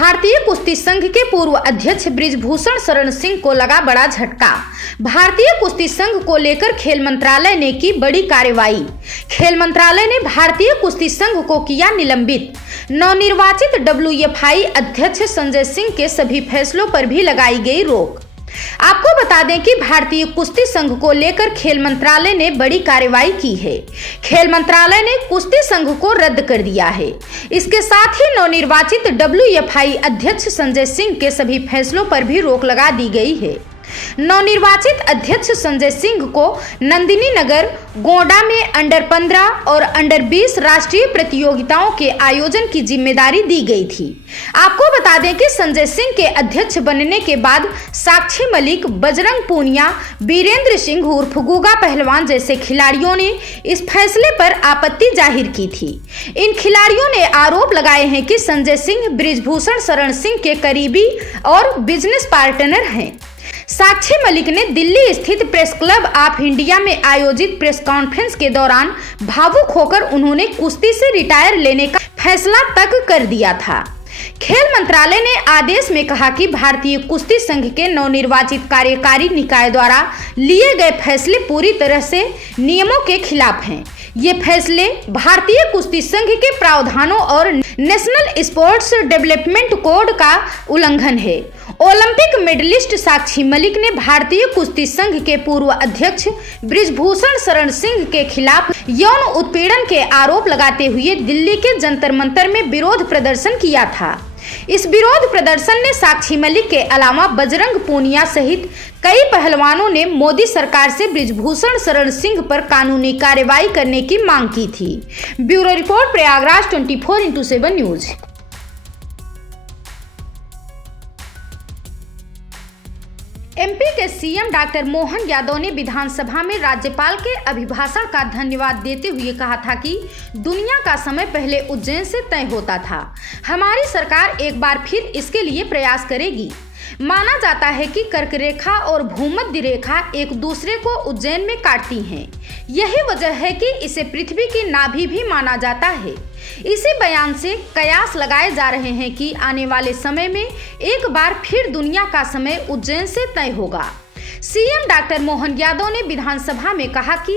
भारतीय कुश्ती संघ के पूर्व अध्यक्ष बृजभूषण शरण सिंह को लगा बड़ा झटका। भारतीय कुश्ती संघ को लेकर खेल मंत्रालय ने की बड़ी कार्रवाई। खेल मंत्रालय ने भारतीय कुश्ती संघ को किया निलंबित। नवनिर्वाचित WFI अध्यक्ष संजय सिंह के सभी फैसलों पर भी लगाई गई रोक। आपको बता दें कि भारतीय कुश्ती संघ को लेकर खेल मंत्रालय ने बड़ी कार्रवाई की है। खेल मंत्रालय ने कुश्ती संघ को रद्द कर दिया है। इसके साथ ही नवनिर्वाचित WFI अध्यक्ष संजय सिंह के सभी फैसलों पर भी रोक लगा दी गई है। नवनिर्वाचित अध्यक्ष संजय सिंह को नंदिनी नगर गोंडा में अंडर 15 और अंडर 20 राष्ट्रीय प्रतियोगिताओं के आयोजन की जिम्मेदारी दी गई थी। आपको बता दें कि संजय सिंह के अध्यक्ष बनने के बाद साक्षी मलिक, बजरंग पूनिया, वीरेंद्र सिंह उर्फ गुगा पहलवान जैसे खिलाड़ियों ने इस फैसले पर आपत्ति जाहिर की थी। इन खिलाड़ियों ने आरोप लगाए हैं कि संजय सिंह बृजभूषण शरण सिंह के करीबी और बिजनेस पार्टनर हैं। साक्षी मलिक ने दिल्ली स्थित प्रेस क्लब ऑफ इंडिया में आयोजित प्रेस कॉन्फ्रेंस के दौरान भावुक होकर उन्होंने कुश्ती से रिटायर लेने का फैसला तक कर दिया था। खेल मंत्रालय ने आदेश में कहा कि भारतीय कुश्ती संघ के नवनिर्वाचित कार्यकारी निकाय द्वारा लिए गए फैसले पूरी तरह से नियमों के खिलाफ हैं। ये फैसले भारतीय कुश्ती संघ के प्रावधानों और नेशनल स्पोर्ट्स डेवलपमेंट कोड का उल्लंघन है। ओलंपिक मेडलिस्ट साक्षी मलिक ने भारतीय कुश्ती संघ के पूर्व अध्यक्ष बृजभूषण शरण सिंह के खिलाफ यौन उत्पीड़न के आरोप लगाते हुए दिल्ली के जंतर मंतर में विरोध प्रदर्शन किया था। इस विरोध प्रदर्शन ने साक्षी मलिक के अलावा बजरंग पूनिया सहित कई पहलवानों ने मोदी सरकार से बृजभूषण शरण सिंह पर कानूनी कार्रवाई करने की मांग की थी। Bureau report, Prayagraj 24x7 news. MP के CM डॉक्टर मोहन यादव ने विधानसभा में राज्यपाल के अभिभाषण का धन्यवाद देते हुए कहा था कि दुनिया का समय पहले उज्जैन से तय होता था। हमारी सरकार एक बार फिर इसके लिए प्रयास करेगी। माना जाता है कि कर्क रेखा और भूमध्य रेखा एक दूसरे को उज्जैन में काटती हैं। यही वजह है कि इसे पृथ्वी की नाभि भी माना जाता है। इसी बयान से कयास लगाए जा रहे हैं कि आने वाले समय में एक बार फिर दुनिया का समय उज्जैन से तय होगा। CM डॉक्टर मोहन यादव ने विधानसभा में कहा कि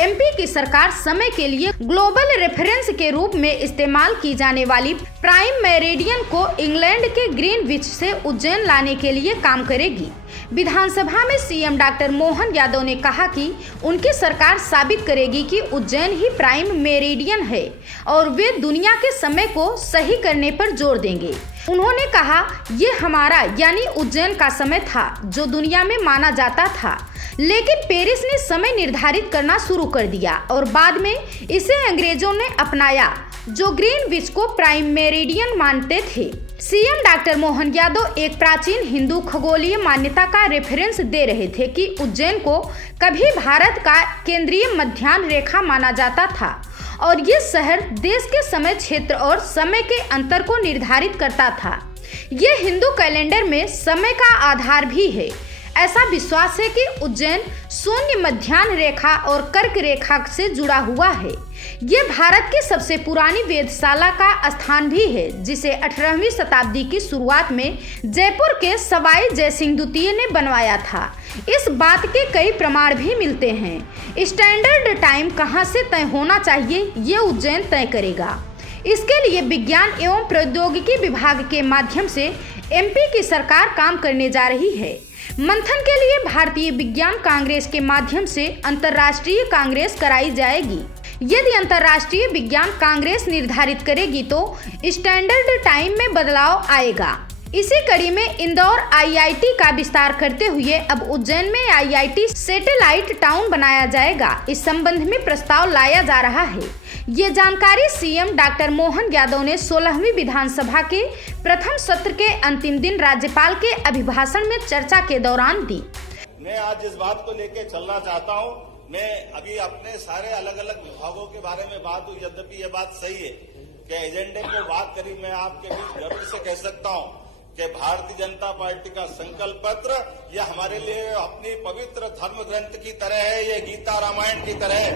MP की सरकार समय के लिए ग्लोबल रेफरेंस के रूप में इस्तेमाल की जाने वाली प्राइम मेरिडियन को इंग्लैंड के ग्रीनविच से उज्जैन लाने के लिए काम करेगी। विधानसभा में CM डॉक्टर मोहन यादव ने कहा कि उनकी सरकार साबित करेगी कि उज्जैन ही प्राइम मेरिडियन है और वे दुनिया के समय को सही करने पर जोर देंगे। उन्होंने कहा, ये हमारा यानी उज्जैन का समय था जो दुनिया में माना जाता था, लेकिन पेरिस ने समय निर्धारित करना शुरू कर दिया और बाद में इसे अंग्रेजों ने अपनाया जो ग्रीनविच को प्राइम मेरिडियन मानते थे। CM डॉक्टर मोहन यादव एक प्राचीन हिंदू खगोलीय मान्यता का रेफरेंस दे रहे थे कि उज्जैन को कभी भारत का केंद्रीय मध्याह्न रेखा माना जाता था और ये शहर देश के समय क्षेत्र और समय के अंतर को निर्धारित करता था। ये हिंदू कैलेंडर में समय का आधार भी है। ऐसा विश्वास है कि उज्जैन शून्य मध्याह्न रेखा और कर्क रेखा से जुड़ा हुआ है। ये भारत की सबसे पुरानी वेधशाला का स्थान भी है, जिसे 18वीं शताब्दी की शुरुआत में जयपुर के सवाई जयसिंह द्वितीय ने बनवाया था। इस बात के कई प्रमाण भी मिलते हैं। स्टैंडर्ड टाइम कहां से तय होना चाहिए, ये उज्जैन तय करेगा। इसके लिए विज्ञान एवं प्रौद्योगिकी विभाग के माध्यम से MP की सरकार काम करने जा रही है। मंथन के लिए भारतीय विज्ञान कांग्रेस के माध्यम से अंतर्राष्ट्रीय कांग्रेस कराई जाएगी। यदि अंतर्राष्ट्रीय विज्ञान कांग्रेस निर्धारित करेगी तो स्टैंडर्ड टाइम में बदलाव आएगा। इसी कड़ी में इंदौर IIT का विस्तार करते हुए अब उज्जैन में IIT सैटेलाइट टाउन बनाया जाएगा। इस संबंध में प्रस्ताव लाया जा रहा है। ये जानकारी CM डॉक्टर मोहन यादव ने 16वीं विधानसभा के प्रथम सत्र के अंतिम दिन राज्यपाल के अभिभाषण में चर्चा के दौरान दी। मैं आज इस बात को लेकर चलना चाहता हूँ। मैं अभी अपने सारे अलग अलग विभागों के बारे में बात हुई, यद्यपि ये बात सही है कि एजेंडे को बात करी, मैं आपके बीच गर्व से कह सकता हूँ कि भारतीय जनता पार्टी का संकल्प पत्र यह हमारे लिए अपनी पवित्र धर्म ग्रंथ की तरह है। ये गीता रामायण की तरह है।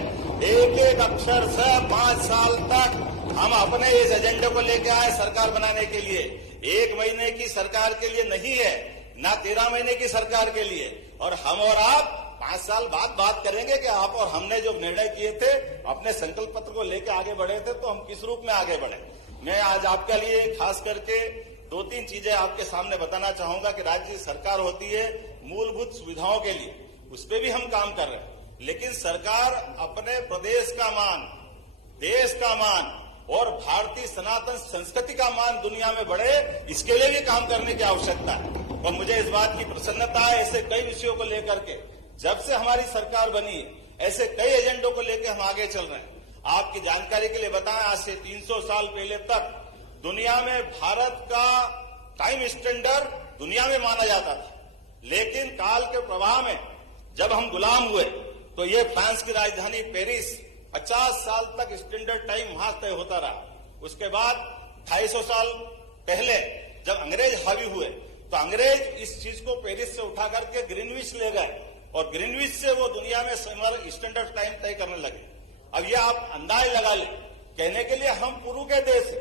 एक एक अक्षर से 5 साल तक हम अपने इस एजेंडे को लेकर आए सरकार बनाने के लिए। 1 महीने की सरकार के लिए नहीं है, ना 13 महीने की सरकार के लिए। और हम और आप 5 साल बाद बात करेंगे कि आप और हमने जो निर्णय किए थे, अपने संकल्प पत्र को लेकर आगे बढ़े थे, तो हम किस रूप में आगे बढ़े। मैं आज आपके लिए खास करके 2-3 चीजें आपके सामने बताना चाहूंगा कि राज्य सरकार होती है मूलभूत सुविधाओं के लिए, उस पर भी हम काम कर रहे हैं। लेकिन सरकार अपने प्रदेश का मान, देश का मान और भारतीय सनातन संस्कृति का मान दुनिया में बढ़े, इसके लिए भी काम करने की आवश्यकता है। और मुझे इस बात की प्रसन्नता है, ऐसे कई विषयों को लेकर के जब से हमारी सरकार बनी है, ऐसे कई एजेंडों को लेकर हम आगे चल रहे हैं। आपकी जानकारी के लिए बताएं, आज से 300 साल पहले तक दुनिया में भारत का टाइम स्टैंडर्ड दुनिया में माना जाता था। लेकिन काल के प्रवाह में जब हम गुलाम हुए तो ये फ्रांस की राजधानी पेरिस 50 साल तक स्टैंडर्ड टाइम वहां तय होता रहा। उसके बाद 250 साल पहले जब अंग्रेज हावी हुए तो अंग्रेज इस चीज को पेरिस से उठा करके ग्रीनविच ले गए और ग्रीनविच से वो दुनिया में स्टैंडर्ड टाइम तय करने लगे। अब ये आप अंदाज लगा लें, कहने के लिए हम पूर्व के देश है,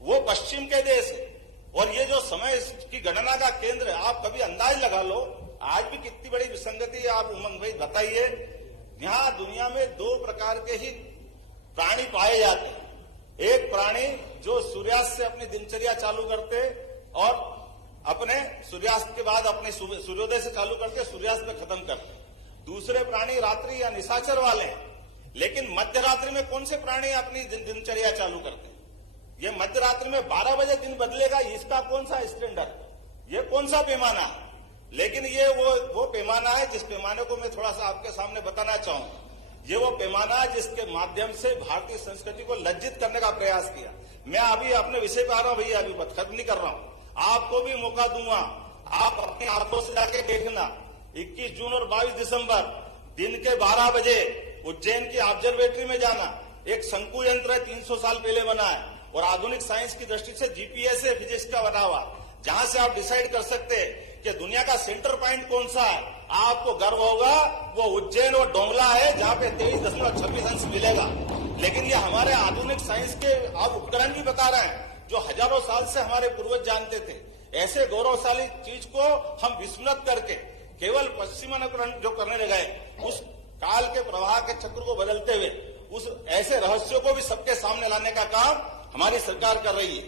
वो पश्चिम के देश है, और ये जो समय की गणना का केंद्र है, आप कभी अंदाज लगा लो आज भी कितनी बड़ी विसंगति है। आप उमंग भाई बताइए, यहाँ दुनिया में 2 प्रकार के ही प्राणी पाए जाते हैं। एक प्राणी जो सूर्यास्त से अपनी दिनचर्या चालू करते और अपने सूर्यास्त के बाद अपने सूर्योदय से चालू करके सूर्यास्त में खत्म करते। दूसरे प्राणी रात्रि या निशाचर वाले हैं। लेकिन मध्य रात्रि में कौन से प्राणी अपनी दिनचर्या चालू करते हैं? ये मध्य रात्रि में 12 बजे दिन बदलेगा, इसका कौन सा स्टैंडर्ड, ये कौन सा पैमाना है? लेकिन ये वो पैमाना है जिस पैमाने को मैं थोड़ा सा आपके सामने बताना चाहूंगा। ये वो पैमाना है जिसके माध्यम से भारतीय संस्कृति को लज्जित करने का प्रयास किया। मैं अभी अपने विषय पे आ रहा हूं भैया, अभी खत्म नहीं कर रहा हूं। आपको भी मौका दूंगा, आप अपने आंखों से जाके देखना। 21 जून और 22 दिसंबर दिन के 12 बजे उज्जैन की ऑब्जर्वेटरी में जाना। एक शंकु यंत्र है, 300 साल पहले बना है और आधुनिक साइंस की दृष्टि से जीपीएस है फिजिक्स का बना हुआ, जहां से आप डिसाइड कर सकते हैं कि दुनिया का सेंटर पॉइंट कौन सा है। आपको गर्व होगा वो उज्जैन और डोंगला है, जहां पे 23.26 अंश मिलेगा। लेकिन ये हमारे आधुनिक साइंस के आप उपकरण भी बता रहे हैं, जो हजारों साल से हमारे पूर्वज जानते थे। ऐसे गौरवशाली चीज को हम विस्मृत करके केवल पश्चिमानुकरण जो करने लगे, उस काल के प्रवाह के चक्र को बदलते हुए उस ऐसे रहस्यों को भी सबके सामने लाने का काम हमारी सरकार कर रही है।